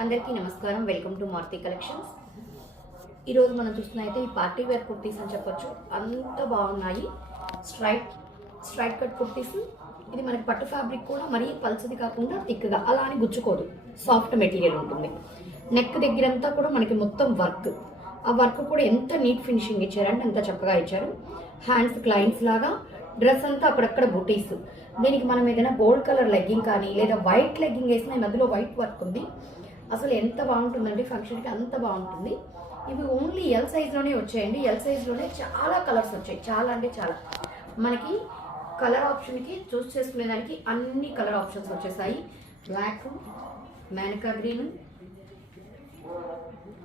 అందరికీ నమస్కారం. Welcome to Maruti collections. ఈరోజు మనం చూస్తున్నైతే ఈ పార్టీ వేర్ కుర్తీస్ అని చెప్పొచ్చు. అంత బాగున్నాయి. Straight cut kurtis. ఇది మనకి పట్టు ఫ్యాబ్రిక్ కూడా మరీ పల్చది కాకుండా థిక్గా అలా అని గుచ్చుకోదు, సాఫ్ట్ మెటీరియల్ ఉంటుంది. నెక్ దగ్గరంతా కూడా మనకి మొత్తం వర్క్. ఆ వర్క్ కూడా ఎంత నీట్ ఫినిషింగ్ ఇచ్చారంటే అంత చక్కగా ఇచ్చారు. హ్యాండ్స్ క్లయింట్స్ లాగా, డ్రెస్ అంతా అక్కడక్కడ బుటీస్. దీనికి మనం ఏదైనా గోల్డ్ కలర్ లెగ్గింగ్ కానీ లేదా వైట్ లెగ్గింగ్ వేసినా మధ్యలో వైట్ వర్క్ ఉంది. అసలు ఎంత బాగుంటుందంటే ఫంక్షన్కి అంత బాగుంటుంది. ఇవి ఓన్లీ ఎల్ సైజ్లోనే వచ్చాయండి. ఎల్ సైజ్లోనే చాలా కలర్స్ వచ్చాయి. చాలా అంటే చాలా. మనకి కలర్ ఆప్షన్కి చూస్ చేసుకునేదానికి అన్ని కలర్ ఆప్షన్స్ వచ్చేసాయి. బ్లాక్, మ్యానికా గ్రీన్,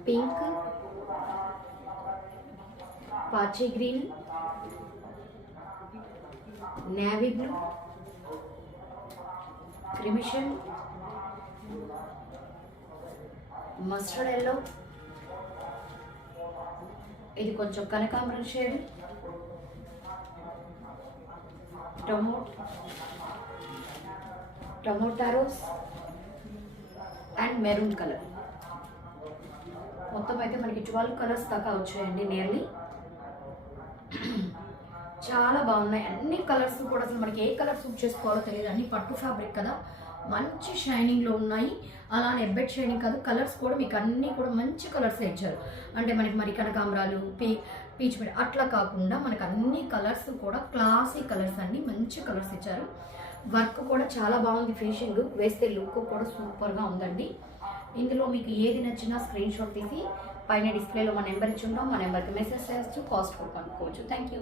పింక్, పాచీ green, navy blue, crimson, mustard yellow, ఇది కొంచెం కనకాంబరం shade, tomato rose and maroon colour. మొత్తం అయితే మనకి 12 కలర్స్ దాకా వచ్చాయండి నియర్లీ. చాలా బాగున్నాయి అన్ని కలర్స్ కూడా. అసలు మనకి ఏ కలర్ సూట్ చేసుకోవాలో తెలియదు. అన్ని పట్టు ఫ్యాబ్రిక్ కదా, మంచి షైనింగ్లో ఉన్నాయి. అలానే ఎబ్బెట్ షైనింగ్ కాదు, కలర్స్ కూడా మీకు అన్నీ కూడా మంచి కలర్స్ ఇచ్చారు. అంటే మనకి మరి కనకాంబరాలు, పీచ్ అట్లా కాకుండా మనకు అన్ని కలర్స్ కూడా క్లాసీ కలర్స్, అన్ని మంచి కలర్స్ ఇచ్చారు. వర్క్ కూడా చాలా బాగుంది. ఫినిషింగ్ వేస్తే లుక్ కూడా సూపర్గా ఉందండి. ఇందులో మీకు ఏది నచ్చినా స్క్రీన్ షాట్ తీసి పైన డిస్ప్లేలో మా నెంబర్ ఇచ్చి ఉంటాం. మా నెంబర్కి మెసేజ్ చేయొచ్చు, కాస్ట్ కూడా కనుక్కోవచ్చు. Thank you.